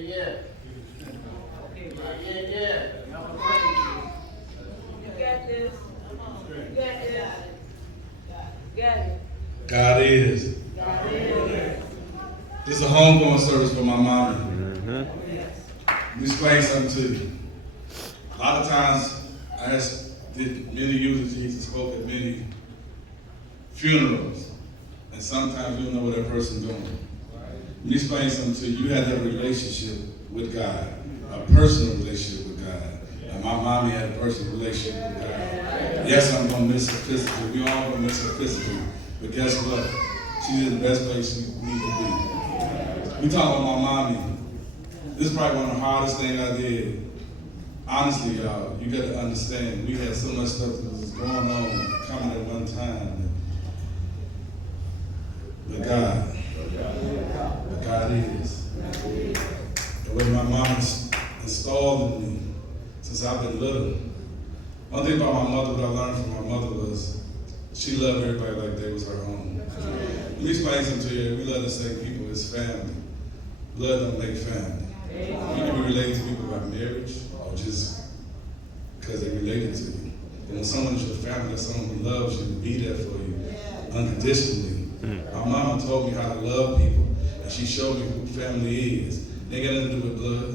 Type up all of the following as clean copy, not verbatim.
yeah. You got this. You got this. Got it. God is. God is. This is a homegoing service for my mommy. Let me explain something to you. A lot of times, I did many eulogies and spoke at many funerals. And sometimes you don't know what that person's doing. Let me explain something to you. You have that relationship with God, a personal relationship with God. And my mommy had a personal relationship with God. Yes, I'm going to miss her physically. We all going to miss her physically. But guess what? She's in the best place she needs to be. We talk about my mommy. This is probably one of the hardest things I did. Honestly, y'all, you got to understand, we had so much stuff that was going on, coming at one time. But God is. And what my mom installed in me since I've been little. One thing about my mother, what I learned from my mother was she loved everybody like they was her own. Let me explain something to you. We love to say people is family. Blood don't make family. You can be related to people by marriage or just because they related to you. And when someone is your family, that's someone who loves you and be there for you unconditionally. My mama told me how to love people, and she showed me who family is. They ain't got nothing to do with blood.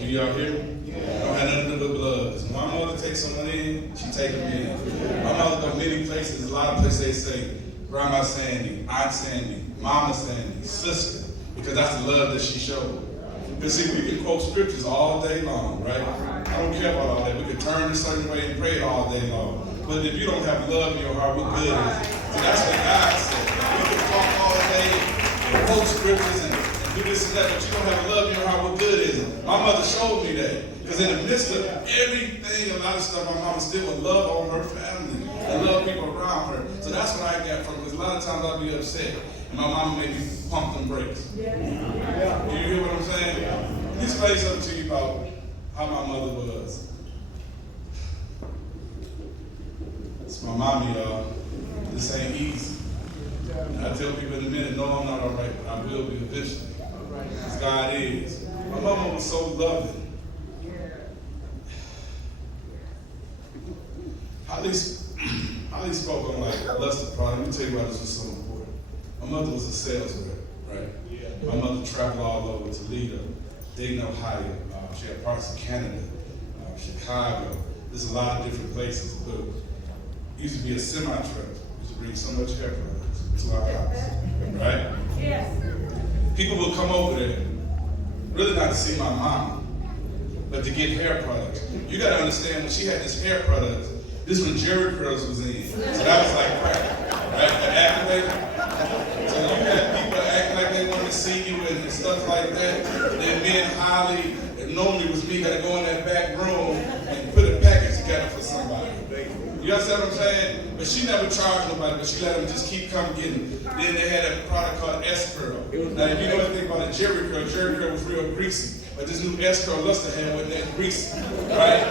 Do y'all hear me? It don't have nothing to do with blood. Because when my mother takes someone in, she take them in. My mother go many places, a lot of places they say, Grandma Sandy, Aunt Sandy, Mama Sandy, sister, because that's the love that she showed. Because see, we can quote scriptures all day long, right? I don't care about all that. We can turn a certain way and pray all day long. But if you don't have love in your heart, what good is it? So that's what God said. We can talk all day and quote scriptures and do this and that, but you don't have love in your heart, what good is it? My mother showed me that. Because in the midst of everything, a lot of stuff, my mama still would love on her family and love people around her. So that's what I got from it. Because a lot of times I'd be upset. And my mama made me pump them brakes. Do you hear what I'm saying? Let me explain something to you about how my mother was. It's my mommy, y'all. This ain't easy. And I tell people in a minute, no, I'm not all right, but I will be eventually. Because God is. My mama was so loving. Holly spoke on like lust of pride. Let me tell you why this was so important. My mother was a sales rep, right? My mother traveled all over Toledo, Dayton, Ohio. She had parts of Canada, Chicago. There's a lot of different places. But it used to be a semi-truck. Used to bring so much hair products to our house, right? Yes. People would come over there, really not to see my mom, but to get hair products. You got to understand, when she had this hair product, this when Jerry Curls was in. So that was like crack, right? The activator. So you had people acting like they wanted to see you and stuff like that. Then me and Holly, and normally was me, got to go in that back room and put a package together for somebody. You understand what I'm saying? But she never charged nobody, but she let them just keep coming getting. Then they had a product called S-Curl. Now if you know anything about a Jerry Curl was real greasy. But this new S-Curl luster hair wasn't that greasy, right?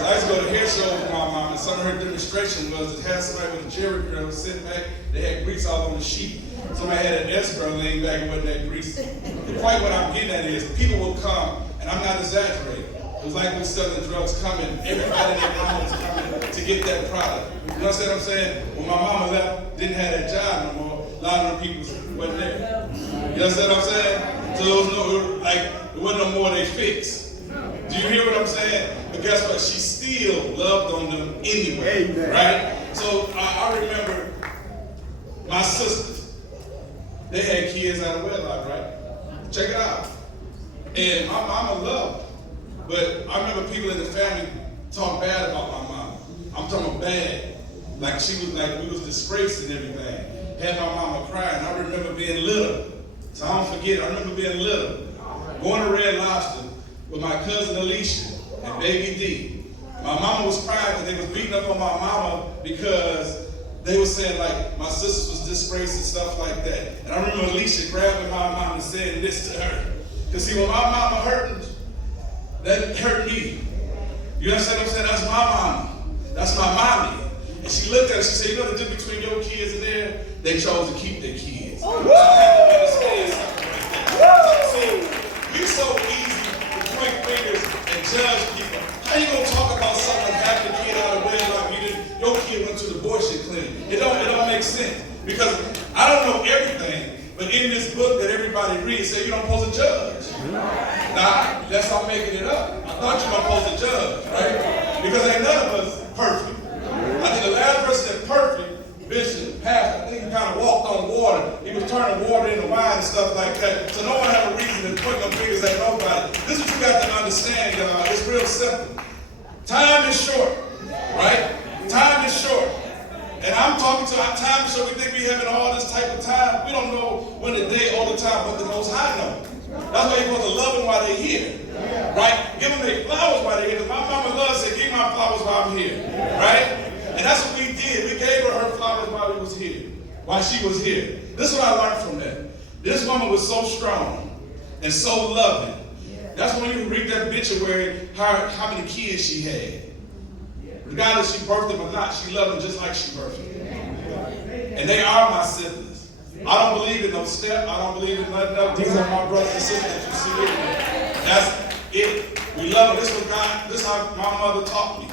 I used to go to hair shows with my mom, and some of her demonstration was to have somebody with a Jerry curl sitting back, they had grease all on the sheet. Somebody had an S-Curl laying back and wasn't that greasy. The point what I'm getting at is, people will come, and I'm not exaggerating. It was like we're selling drugs coming, everybody in their mom was coming to get that product. You understand what I'm saying? When my mama left, didn't have that job no more, a lot of them people wasn't there. You understand what I'm saying? So there was no, like, there wasn't no more they fixed. Do you hear what I'm saying? But guess what? She still loved on them anyway, right? So I remember my sisters. They had kids out of wedlock, right? Check it out. And my mama loved her. But I remember people in the family talk bad about my mama. I'm talking about bad. Like she was like, we was disgraced and everything. Had my mama crying. I remember being little. So I don't forget, I remember being little. Going to Red Lobster with my cousin Alicia and baby D. My mama was crying because they was beating up on my mama because they were saying like my sisters was disgraced and stuff like that. And I remember Alicia grabbing my mama and saying this to her. Because see, when my mama hurting, that hurt me. You understand what I'm saying? That's my mama. That's my mommy. And she looked at her, she said, you know the difference between your kids and theirs? They chose to keep their kids. Oh, I had to understand something like that. See, fingers and judge people. How you gonna talk about something that half the kid out of wedlock? Your kid went to the abortion clinic. It don't make sense. Because I don't know everything, but in this book that everybody reads, say you don't supposed to judge. Now, that's not making it up. I thought you were supposed to judge, right? Because ain't none of us perfect. I think the last person that's perfect, Bishop, Pastor, I think he kind of walked on water. He was turning water into wine and stuff like that. So no one had a reason to point no fingers at nobody. This is what you got to understand, y'all. It's real simple. Time is short, right? Time is short. And I'm talking to our time is short. We think we having all this type of time. We don't know when the day or the time, but the Most High knows. That's why you're supposed to love them while they're here, right? Give them their flowers while they're here. Because my mama loves said, give my flowers while I'm here, right? And that's what we did. We gave her flowers while we was here, while she was here. This is what I learned from that. This woman was so strong and so loving. That's when you read that obituary, how many kids she had. Regardless if she birthed them or not, she loved them just like she birthed them. And they are my siblings. I don't believe in no step. I don't believe in nothing else. These are my brothers and sisters that you see with me. That's it. We love them. This is God. This is how my mother taught me.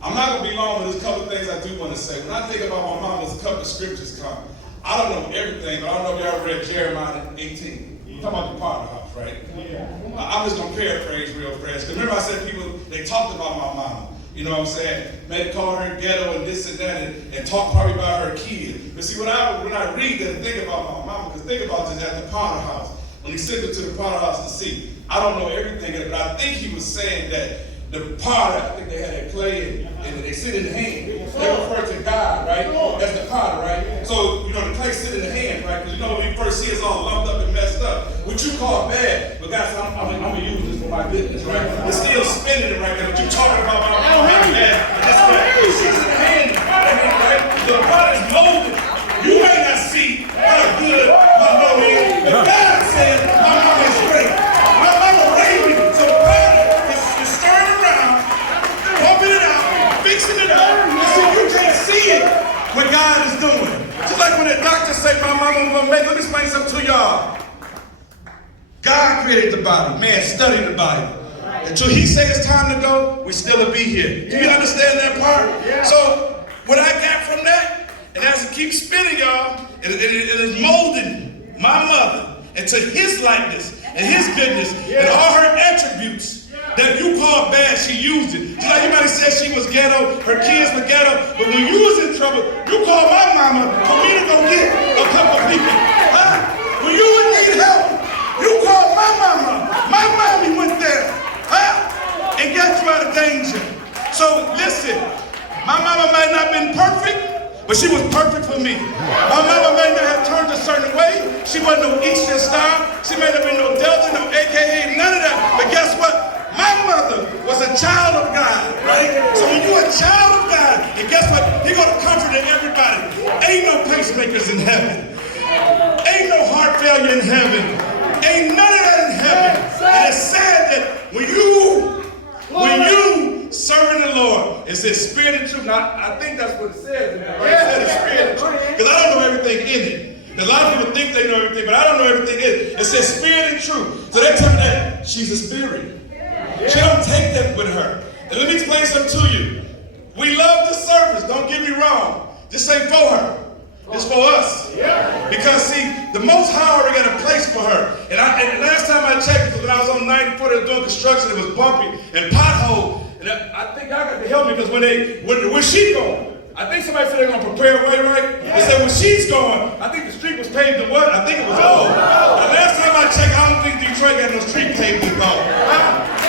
I'm not going to be long, but there's a couple of things I do want to say. When I think about my mom, there's a couple of scriptures come. I don't know everything, but I don't know if y'all read Jeremiah 18. You're talking about the Potter house, right? Yeah. I'm just going to paraphrase real fast. Because remember I said people, they talked about my mama. You know what I'm saying? Made call her ghetto and this and that and talk probably about her kid. But see, when I read that and think about my mama, because think about this at the Potter house. When he sent her to the Potter house to see. I don't know everything in it, but I think he was saying that the potter, I think they had that clay and they sit in the hand. They refer to God, right? That's the potter, right? So, you know, the clay sit in the hand, right? Because you know when you first see it's all lumped up and messed up. What you call bad, but guys, I'm going to use this for my business, right? It's still spinning it right now. What you talking about being bad, that's what it sits in the hand, right? The pot is molded. You may not see how good my mama is, but God said my mama is great. My mama raised me. So the potter is stirring around, pumping it out, fixing it up. So you can't see it what God is doing. Just like when the doctor say my mama was gonna make. Let me explain something to y'all. God created the Bible. Man, study the Bible. Until he say it's time to go, we still will be here. Do you understand that part? So what I got from that, and as it keeps spinning, y'all, it is molding my mother into his likeness and his goodness and all her attributes that you call bad, she used it. Just like everybody said she was ghetto, her kids were ghetto, but when you was in trouble, you called my mama for me to go get a couple of people. When you would need help, you called my mama. My mommy went there and got you out of danger. So listen, my mama might not have been perfect, but she was perfect for me. My mama may not have turned a certain way. She wasn't no Eastern Star. She may not have been no Delta, no AKA, none of that. But guess what? My mother was a child of God, right? So when you're a child of God, and guess what? You're going to comfort everybody. Ain't no pacemakers in heaven. Ain't no heart failure in heaven. Ain't none of that in heaven. And it's sad that when you serving the Lord, it says spirit and truth. Now, I think that's what it says in there, right? It says spirit and truth. Because I don't know everything in it. A lot of people think they know everything, but I don't know everything in it. It says spirit and truth. So they tell me that she's a spirit. She don't take that with her. And let me explain something to you. We love the service, don't get me wrong. This ain't for her. It's for us. Because see, the Most High already got a place for her. And last time I checked, when I was on 94, they were doing construction, it was bumpy and pothole. And I think y'all got to help me because when she going, I think somebody said they're going to prepare a way, right? They said when she's going, I think the street was paved to what? I think it was old. And last time I checked, I don't think Detroit got no street paved to go.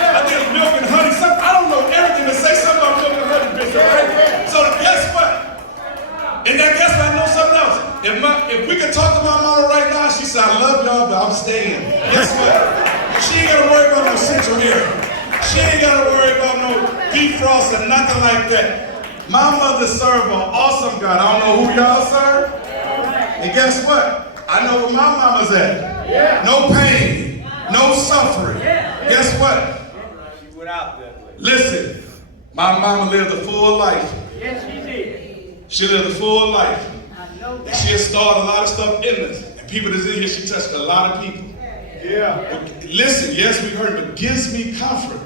I think it's milk and honey. I don't know everything, but say something about milk and honey, Bishop, right? So guess what? And then guess what? I know something else. If we could talk to my mama right now, she said, I love y'all, but I'm staying. Guess what? She ain't got to worry about no central air. She ain't got to worry about no defrost or nothing like that. My mother served an awesome God. I don't know who y'all serve. And guess what? I know where my mama's at. No pain, no suffering. Guess what? Listen, my mama lived a full life. Yes, she did. She lived a full life. I know that. And she installed a lot of stuff in us. And people that's in here, she touched a lot of people. Yeah. Listen, yes, we heard, but gives me comfort.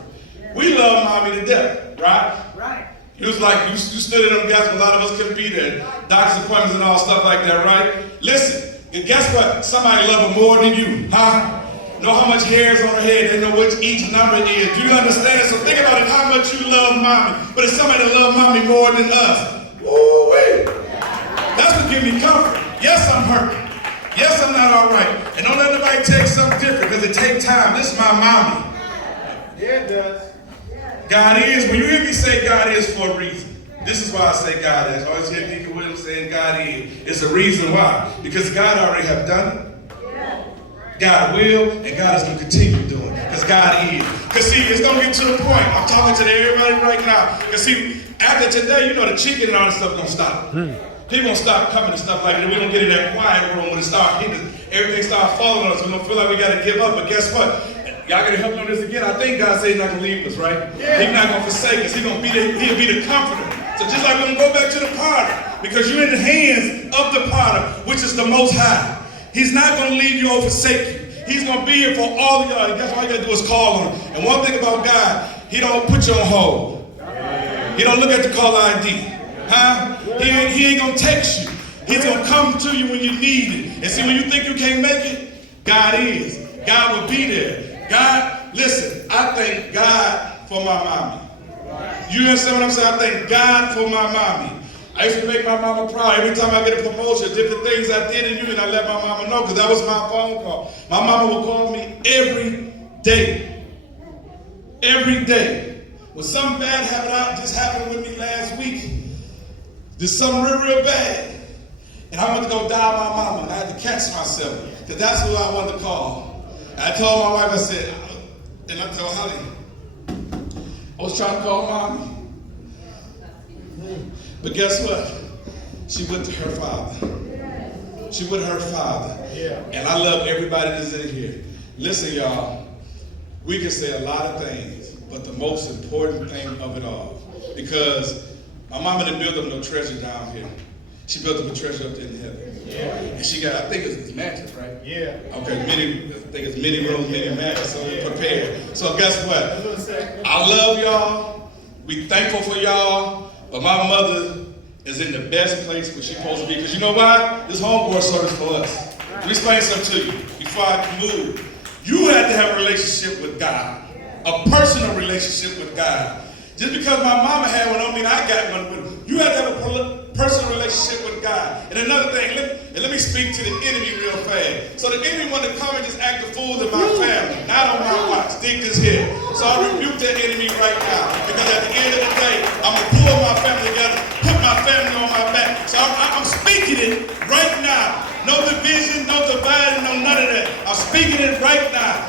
We love mommy to death, right? Right. It was like you stood in them guys, a lot of us couldn't be there. Doctor's appointments and all stuff like that, right? Listen, and guess what? Somebody love her more than you, huh? Know how much hair is on her head, they know which each number is. Do you understand it? So think about it, how much you love mommy. But it's somebody that love mommy more than us. Woo-wee! That's what gives me comfort. Yes, I'm hurt. Yes, I'm not all right. And don't let anybody take something different, because it takes time. This is my mommy. Yeah, it does. God is, when you hear me say God is for a reason, this is why I say God is. I always hear Deacon Williams saying God is. It's a reason why. Because God already have done it. God will, and God is going to continue doing it. Because God is. Because see, it's going to get to the point. I'm talking to everybody right now. Because see, after today, you know the chicken and all that stuff going to stop. People going to stop coming and stuff like that. We're going to get in that quiet room when it starts hitting us. Everything starts falling on us. We're going to feel like we got to give up. But guess what? Y'all got to help me on this again. I think God said he's not going to leave us, right? Yeah. He's not going to forsake us. He'll be the comforter. So just like we're going to go back to the potter, because you're in the hands of the potter, which is the Most High. He's not going to leave you or forsake you. He's going to be here for all of y'all. That's all you got to do is call on him. And one thing about God, he don't put you on hold. He don't look at the call ID. Huh? He ain't going to text you. He's going to come to you when you need it. And see, when you think you can't make it, God is. God will be there. God, listen, I thank God for my mommy. You understand what I'm saying? I thank God for my mommy. I used to make my mama proud. Every time I get a promotion, different things I did in you, and I let my mama know, because that was my phone call. My mama would call me every day. Every day. When something bad just happened with me last week, just something real bad. And I went to go dial my mama, and I had to catch myself, because that's who I wanted to call. And I told my wife, I said, and I told Holly, I was trying to call mommy. But guess what? She went to her father. She went to her father. Yeah. And I love everybody that's in here. Listen, y'all, we can say a lot of things, but the most important thing of it all, because my mama didn't build up no treasure down here. She built up a treasure up there in heaven. Yeah. And she got, I think it's mattress, right? Yeah. Okay, I think it's many rooms, many mattresses, so we're prepared. So guess what? I love y'all. We thankful for y'all. But my mother is in the best place where she's supposed to be. Because you know why? This homegoing service for us. Let me explain something to you before I move. You have to have a relationship with God. A personal relationship with God. Just because my mama had one don't mean I got one. You have to have a personal relationship with God. And another thing, let me speak to the enemy real fast. So the enemy want to come and just act a fool in my family, not on my watch. Dig this here. So I rebuke that enemy right now. Because at the end of the day, I'm going to pull my family together, put my family on my back. So I'm speaking it right now. No division, no dividing, no none of that. I'm speaking it right now.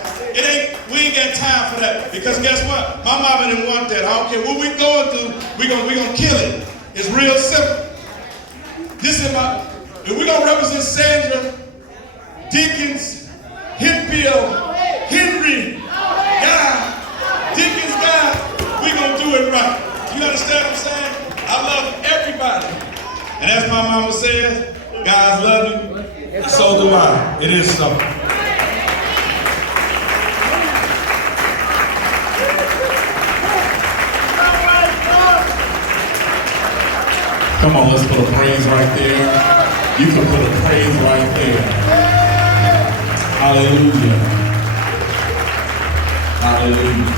We ain't got time for that. Because guess what? My mama didn't want that. I don't care what we're going through, we're gonna kill it. It's real simple. This is if we're gonna represent Sandra Dickens-Hemphill, Dickens-Guy, we're gonna do it right. You understand what I'm saying? I love everybody. And as my mama says, guys love you, and so do I. It is so. Come on, let's put a praise right there. You can put a praise right there. Hallelujah. Hallelujah.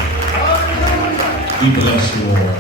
We bless you, Lord.